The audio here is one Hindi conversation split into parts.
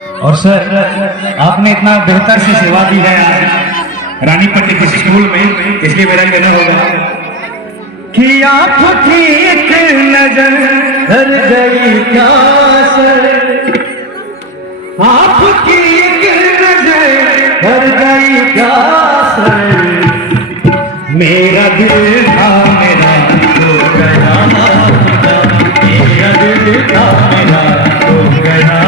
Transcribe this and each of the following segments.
और सर आपने इतना बेहतर से सेवा दी है आज रानीपट्टी किसी स्कूल में, इसलिए मेरा कहना होगा कि आपकी एक नजर हर गई क्या सर, आपकी एक नजर हर गई क्या सर, मेरा दिल था मेरा तो गया, मेरा दिल था मेरा तो गया,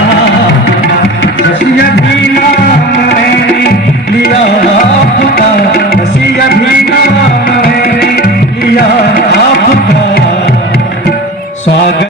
हसिया भी नाम मैंने लिया आपका, हसिया भी नाम मैंने लिया आपका, स्वागत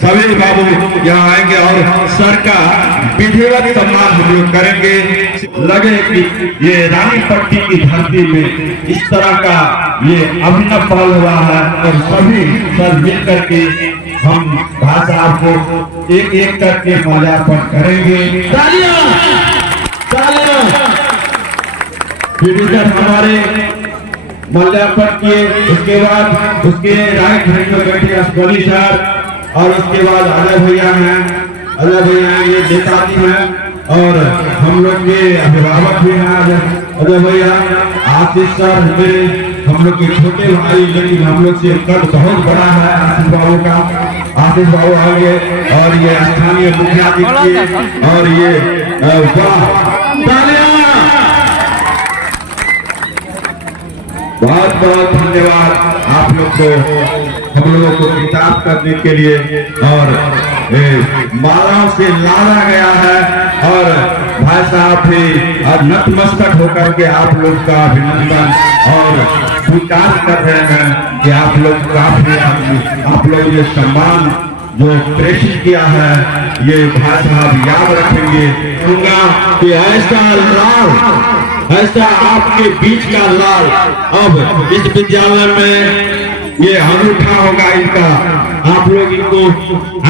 सभी बाबू यहाँ आएंगे और सर का विधिवत सम्मान हम लोग करेंगे। लगे कि ये रानीपट्टी की धरती में इस तरह का ये अभिनव पहल हुआ है और सभी सर मिल करके हम भाई साहब को एक एक करके माल्यार्पण करेंगे। तालियां तालियां। हमारे माल्यार्पण किए, उसके बाद उसके राइट हैंड में बैठे असफली सर और उसके बाद अजय भैया हैं, अजय भैया ये देताती हैं और हम लोग के अभिभावक भी हैं अजय भैया, आशीष सर मेरे हम लोग के छोटे भाई लेकिन हम लोग से कद बहुत बड़ा है आशीष बाबू का। आशीष बाबू आगे और ये स्थानीय मुखिया जी और ये बहुत बहुत धन्यवाद आप लोग को, हम लोगों को किताब करने के लिए और मालाओं से लादा गया है और भाई साहब भी और नतमस्तक होकर के आप लोग का अभिनंदन और स्वीकार कर रहे हैं कि आप लोग काफी आप लोग ये सम्मान जो प्रेषित किया है ये भाई साहब याद रखेंगे। कि ऐसा लाल, ऐसा आपके बीच का लाल अब इस विद्यालय में ये अनूठा होगा इनका। आप लोग इनको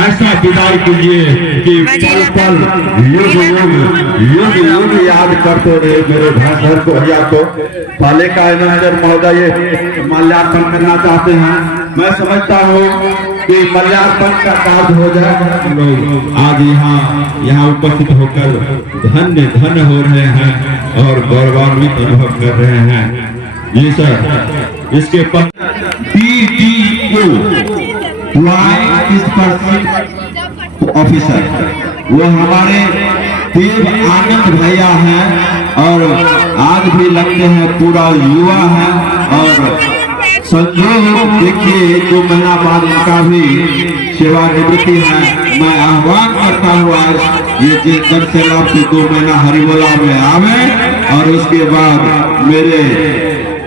ऐसा विदाई कीजिए कि पल पल युग युग याद करते रहे मेरे भाई को भैया को। पाले का मैनेजर महोदय माल्यार्पण करना चाहते हैं। मैं समझता हूँ कि माल्यार्पण का कार्य हो जाए। लोग आज यहाँ उपस्थित होकर धन्य धन्य हो रहे हैं और गौरवान्वित अनुभव कर रहे हैं। जी सर, इसके ऑफिसर वो हमारे देव आनंद भैया हैं और आज भी लगते हैं पूरा युवा है और संजोग देखिए 2 महीना बाद इनका भी सेवानिवृत्ति है। मैं आह्वान करता हूँ आज ये जन सैलाब से 2 महीना हरिमोला में आवे और उसके बाद मेरे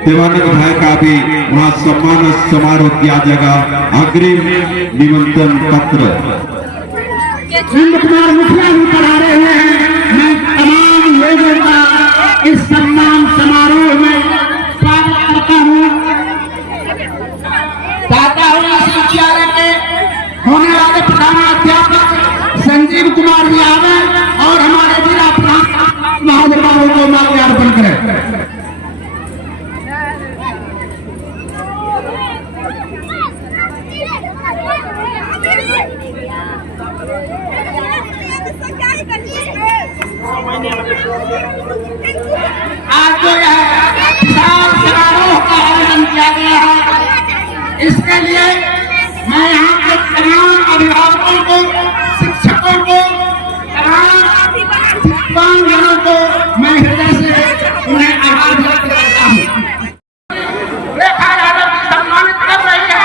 देवानंद भाई का भी वहाँ सम्मान समारोह किया जाएगा। अग्रिम निमंत्रण पत्र कुमार मुखिया भी पढ़ा रहे हैं। मैं तमाम लोगों का इस सम्मान समारोह में स्वागत करता हूँ। चाहता हूँ इस विद्यालय के होने वाले प्रधानाध्यापक संजीव कुमार भी आवे और हमारे जिला प्रधान महादेव बाबू को माल्यार्पण करें। आज जो विशाल समारोह का आयोजन किया गया है, इसके लिए मैं यहाँ के तमाम अभिभावकों को, शिक्षकों को, तमाम तमाम जनों को मैं हृदय से उन्हें आभार व्यक्त करता हूँ। रेखा यादव जी सम्मानित कर रही है।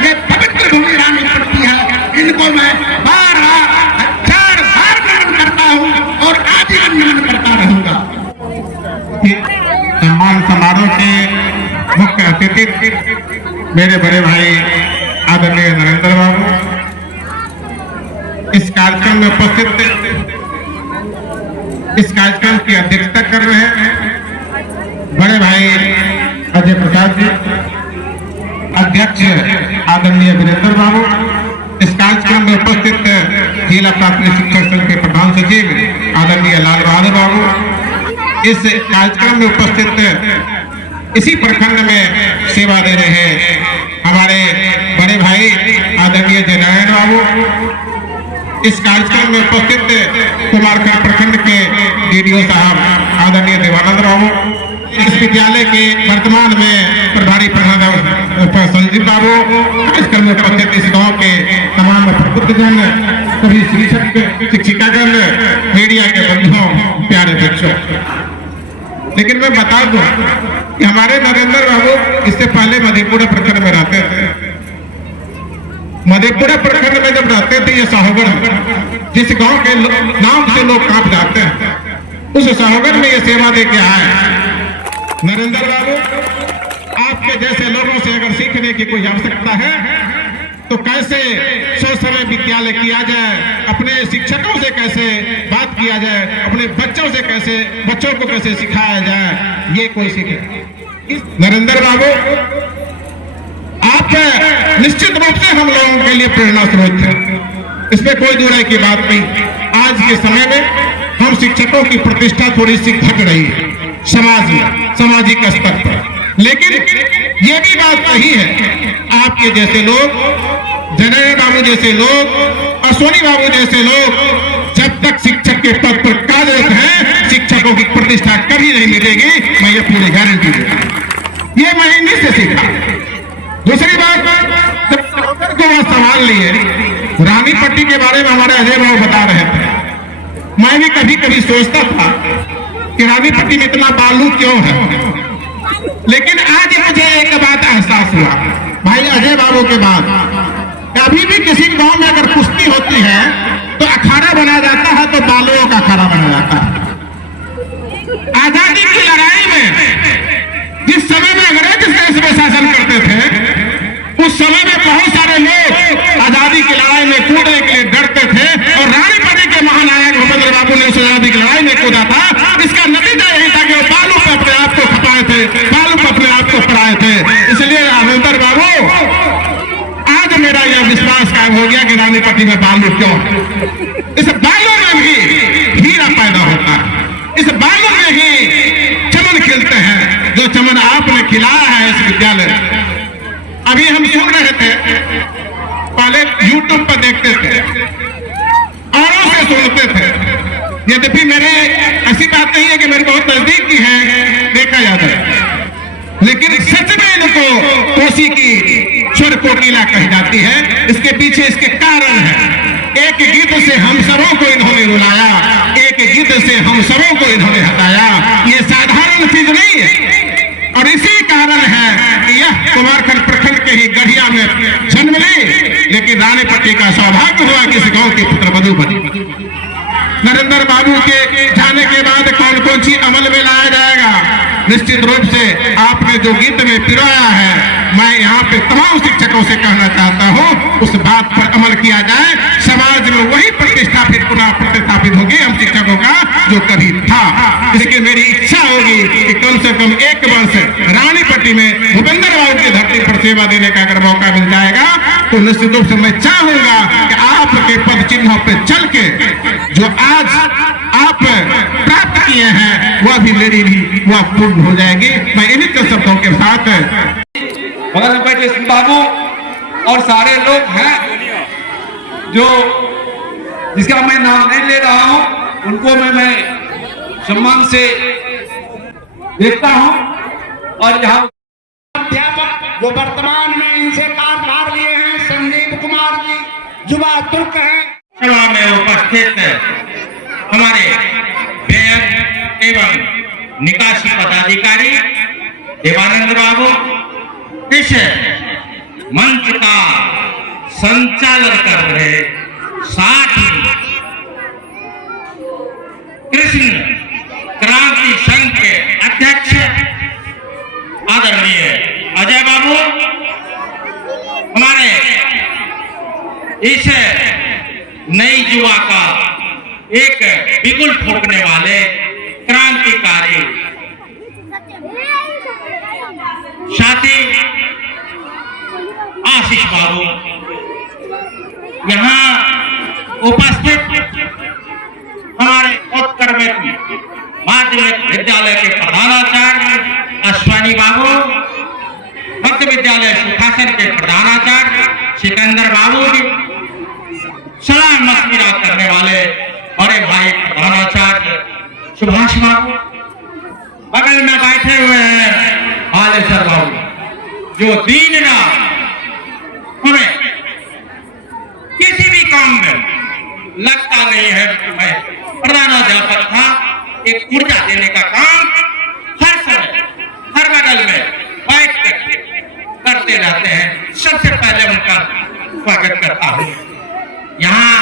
ये पवित्र भूमि रानी पड़ती है, इनको मैं बार बार नमन करता हूँ और आजीवन नमन करता रहूंगा। सम्मान समारोह के मुख्य अतिथि मेरे बड़े भाई आदरणीय नरेंद्र बाबू, इस कार्यक्रम में उपस्थित इस कार्यक्रम की अध्यक्षता कर रहे हैं बड़े भाई अजय प्रसाद जी, अध्यक्ष आदरणीय वीरेंद्र बाबू, इस कार्यक्रम में उपस्थित जिला प्राथमिक शिक्षक संघ के प्रधान सचिव आदरणीय लाल बहादुर बाबू, इस कार्यक्रम में उपस्थित इसी प्रखंड में सेवा दे रहे हैं हमारे बड़े भाई आदरणीय जयनारायण बाबू, इस कार्यक्रम में उपस्थित कुमारखंड प्रखंड के डीडीओ साहब आदरणीय देवानंद बाबू, इस विद्यालय के वर्तमान में प्रभारी प्रधान संजीव बाबू, कार्यक्रम में उपस्थित इस गांव के तमाम प्रबुद्धजन, सभी शिक्षक शिक्षिकागण, मीडिया के बंधुओं, प्यारे बच्चों। लेकिन मैं बता दूं कि हमारे नरेंद्र बाबू इससे पहले मधेपुरा प्रखंड में रहते थे। मधेपुरा प्रखंड में जब रहते थे, ये साहोगढ़ जिस गांव के नाम से लोग कांप जाते हैं, उस साहोगढ़ में ये सेवा दे के आए। नरेंद्र बाबू, आपके जैसे लोगों से अगर सीखने की कोई आवश्यकता है तो कैसे सो समय विद्यालय किया जाए, अपने शिक्षकों से कैसे बात किया जाए, अपने बच्चों से कैसे बच्चों को कैसे सिखाया जाए, ये कोई सीखे। नरेंद्र बाबू, आप निश्चित रूप से हम लोगों के लिए प्रेरणा स्रोत है, इसमें कोई दूर की बात नहीं। आज के समय में हम शिक्षकों की प्रतिष्ठा थोड़ी सी घट रही है समाज में, सामाजिक स्तर पर, लेकिन ये भी बात सही है, आपके जैसे लोग, जयनारायण बाबू जैसे लोग और सोनी बाबू जैसे लोग जब तक शिक्षक के पद पर कार्यरत हैं, शिक्षकों की प्रतिष्ठा कभी नहीं मिलेगी, मैं ये पूरी गारंटी देता हूं। ये मैं इन्हीं से सीखा। दूसरी बात, जब वह सवाल लिए रानी पट्टी के बारे में हमारे अजय बाबू बता रहे थे, मैं भी कभी कभी सोचता था कि रानी पट्टी में इतना बालू क्यों है, लेकिन आज मुझे एक बात एहसास हुआ भाई अजय बाबू के बाद, अभी भी किसी गांव में अगर कुश्ती होती है तो अखाड़ा बना जाता है, तो बालुओं का अखाड़ा बना जाता है। आजादी की लड़ाई में जिस समय में अंग्रेज देश में शासन करते थे, उस समय में बहुत सारे लोग आजादी की लड़ाई में कूदने के लिए डरते थे, और रानी पट्टी के महानायक भूपेंद्र बाबू ने उस आजादी की लड़ाई में कूदा था। इसका नतीजा यही था कि वो बालू पे अपने आप को खपाए थे, बालू पे अपने आप को पढ़ाए थे। इसलिए राजेंद्र बाबू, आज मेरा यह विश्वास कायम हो गया कि रानी पट्टी में बालू क्यों है। इस बालू में भी हीरा पैदा होता है, इस बालू में ही चमन खिलते हैं, जो चमन आपने खिलाया है इस विद्यालय। अभी हम सुन रहे थे, पहले YouTube पर देखते थे, औरों से सुनते थे, यद्यपि मेरे ऐसी बात नहीं है कि मेरे बहुत नजदीक की है, देखा जाता है, लेकिन सच में इनको कोसी की स्वर कोकिला कही जाती है। इसके पीछे इसके कारण है, एक गीत से हम सबों को इन्होंने रुलाया, एक गीत से हम सबों को इन्होंने हटाया। ये साधारण चीज नहीं है, और इसी कारण है कि यह कुमारखंड प्रखंड के ही गढ़िया में जन्म ली, लेकिन रानी पट्टी का सौभाग्य हुआ कि इस गांव की पुत्रवधू बनी। नरेंद्र बाबू के जाने के बाद कौन कौन सी अमल में लाया जाएगा, निश्चित रूप से आपने जो गीत में पिरोया है, मैं यहाँ पे तमाम शिक्षकों से कहना चाहता हूँ, उस बात पर अमल किया जाए। समाज में वही प्रतिष्ठा फिर पुनः प्रतिष्ठापित होगी हम शिक्षकों का जो कभी था। इसलिए मेरी इच्छा होगी कि कम से कम एक वर्ष रानी पट्टी में भूपेंद्र बाबू की धरती पर सेवा देने का अगर मौका मिल जाएगा, तो निश्चित रूप से मैं चाहूंगा कि आपके पद चिन्हों पर चल के जो आज आप प्राप्त किए हैं, वह भी मेरी भी वह पूर्ण हो जाएगी। मैं इन्हीं के शब्दों के साथ बगल में बैठे सिंह बाबू और सारे लोग हैं जो जिसका मैं नाम नहीं ले रहा हूं, उनको मैं सम्मान से देखता हूं। और यहाँ अध्यापक जो वर्तमान में इनसे कार्यभार लिए हैं संजीव कुमार जी युवा तुर्क हैं। सभा में उपस्थित हमारे व्यय एवं निकासी पदाधिकारी देवानंद बाबू, इस मंच का संचालन कर रहे, साथ ही कृष्ण क्रांति संघ के अध्यक्ष आदरणीय अजय बाबू, हमारे इस नई युवा का एक बिगुल फूंकने वाले क्रांतिकारी साथी आशीष बाबू, यहाँ उपस्थित हमारे उत्क्रमित माध्यमिक विद्यालय के प्रधानाचार्य अश्वानी बाबू, मध्य विद्यालय सुखासन के प्रधानाचार्य सिकंदर बाबू जी, सलाह मशविरा करने वाले बड़े भाई प्रधानाचार्य सुभाष बाबू, बगल में बैठे हुए हैं हालेश्वर बाबू, जो दिन रात हमें किसी भी काम में लगता नहीं है। मैं प्रधानाध्यापक था, एक ऊर्जा देने का काम हर समय हर बगल में बैठ कर करते रहते हैं। सबसे पहले उनका स्वागत करता हूँ। यहाँ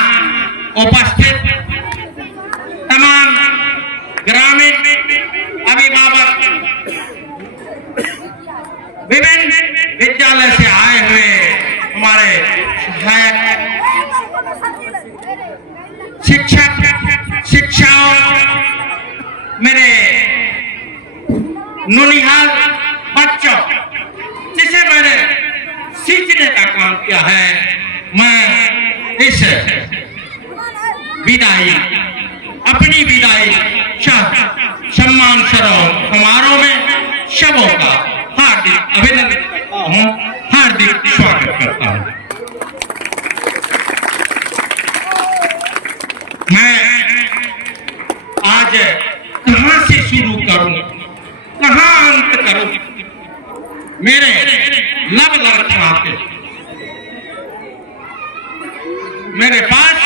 उपस्थित तमाम ग्रामीण अभिभावक, विभिन्न विद्यालय से आए हुए हमारे सहायक शिक्षक शिक्षाओं, मेरे नौनिहाल बच्चों जिसे मैंने सीखने का काम किया है, मैं इस विदाई अपनी विदाई सम्मान समारोह में सबों का हार्दिक अभिनंदन करता हूँ, हार्दिक स्वागत करता हूँ। मैं आज कहां से शुरू करूं, कहां अंत करूं, मेरे लब लड़खड़ाते, मेरे पास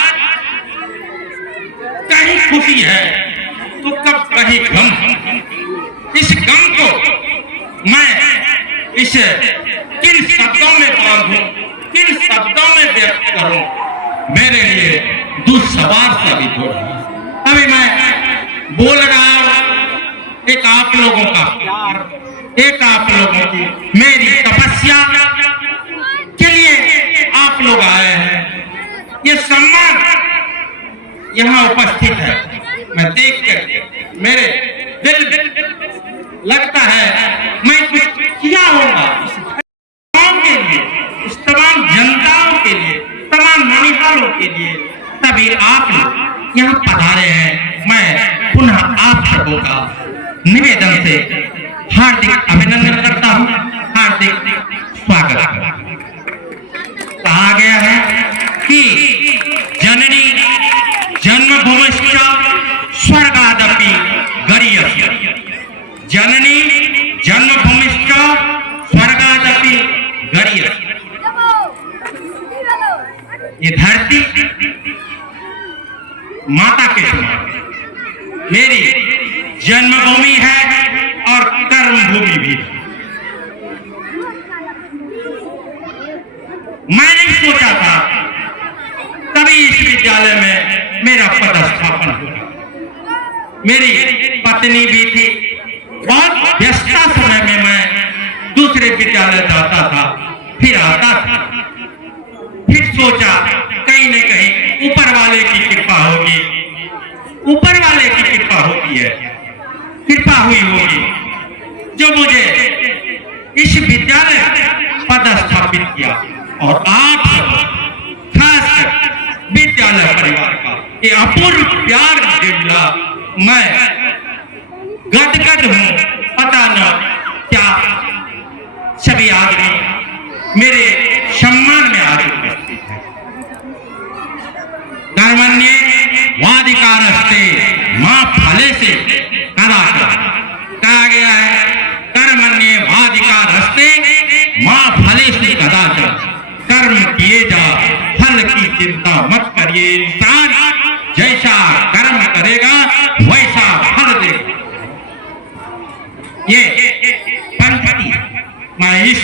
कहीं खुशी है तो कब कहीं गम। इस गम को मैं इस किन शब्दों में बांधूं, किन शब्दों में व्यक्त करूं, मेरे लिए दुस्सवार साबित हो रहा है। अभी मैं बोल रहा हूं, एक आप लोगों का प्यार, एक आप लोगों की मेरी तपस्या के लिए आप लोग आए हैं। ये सम्मान यहाँ उपस्थित है, मैं देख कर मेरे दिल लगता है मैं कुछ किया होगा इस गांव के लिए, इस तमाम जनताओं के लिए, तमाम नौनिहालों के लिए, तभी आप लोग यहाँ पधारे हैं। मैं पुनः आप सबों का निवेदन से हार्दिक अभिनंदन करता हूँ, हार्दिक स्वागत करता हूँ। कहा गया है कि जननी जन्मभूमिश्च स्वर्गादपि गरीयसी, जननी जन्मभूमिश्च स्वर्गादपि गरीयसी। ये धरती माता के समान मेरी जन्मभूमि है और कर्मभूमि भी है। मैंने सोचा था तभी इस विद्यालय में मेरा पदस्थापन हुआ। मेरी पत्नी भी थी, बहुत व्यस्तता समय में मैं दूसरे विद्यालय जाता था, फिर आता था, फिर सोचा कहीं न कहीं ऊपर वाले की कृपा होगी, ऊपर वाले की कृपा होती है, कृपा हुई होगी जो मुझे इस विद्यालय पदस्थापित किया। और आप खासकर विद्यालय परिवार का ये अपूर्व प्यार मुझे मिला। मैं गदगद हूँ, पता न क्या सभी आदमी मेरे सम्मान में आज उपस्थित है। कर्मण्ये वाधिकारस्ते मां फले से कहा गया है, कर्मण्ये मैं इस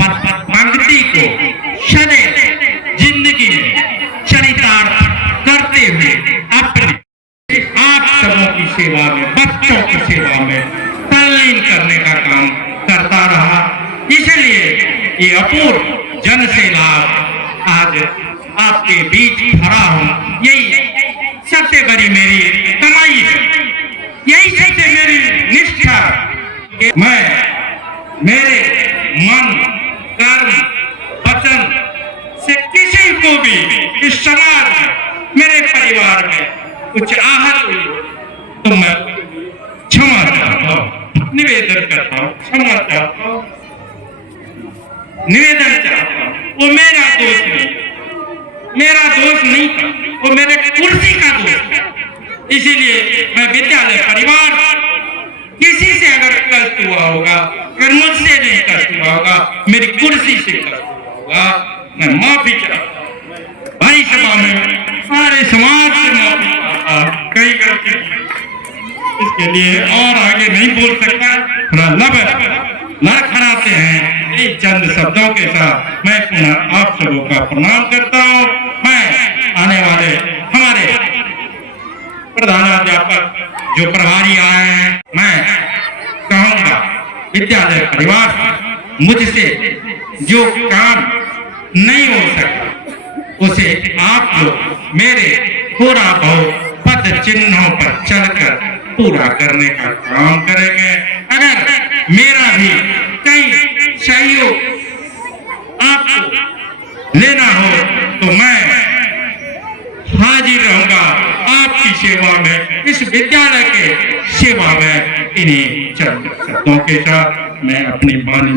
पंक्ति को सदैव जिंदगी में चरितार्थ करते हुए अपने आप सबों की सेवा में, बच्चों की सेवा में तल्लीन करने का काम करता रहा। इसलिए ये अपूर्व जन से लाभ आज आपके बीच खड़ा हूं। यही सबसे बड़ी मेरी कमाई है, यही सबसे मेरी निष्ठा कि मैं मेरे मन, कर्म, वचन से किसी को भी इस समाज में, मेरे परिवार में कुछ आहत हुई तो मैं क्षमा चाहता हूँ, निवेदन करता हूँ, क्षमा चाहता हूँ, निवेदन चाहता हूँ। वो मेरा दोष नहीं, मेरा दोष नहीं था, वो मेरे कुर्सी का दोष है। इसीलिए मैं विद्यालय परिवार किसी से अगर कष्ट हुआ होगा, अगर मुझसे नहीं कष्ट हुआ होगा, मेरी कुर्सी से कष्ट हुआ होगा, मैं माफी चाहता हूँ। भाई सभा में सारे समाज से माफी चाहता हूँ, कई गलती इसके लिए और आगे नहीं बोल सकता। थोड़ा लड़खड़ाते हैं इन चंद शब्दों के साथ मैं पुनः आप सबों का प्रणाम करता हूँ। मैं आने वाले हमारे प्रधानाध्यापक जो प्रभारी आए हैं, मैं कहूँगा विद्यालय परिवार मुझसे जो काम नहीं हो सका उसे आप लोग मेरे पूरा भाव पद चिन्हों पर चलकर पूरा करने का काम करेंगे। अगर मेरा भी कहीं सहयोग आपको लेना हो तो मैं हाजिर रहूंगा आपकी सेवा में, इस विद्यालय के सेवा में। इन्हीं चंद शब्दों के साथ मैं अपनी वाणी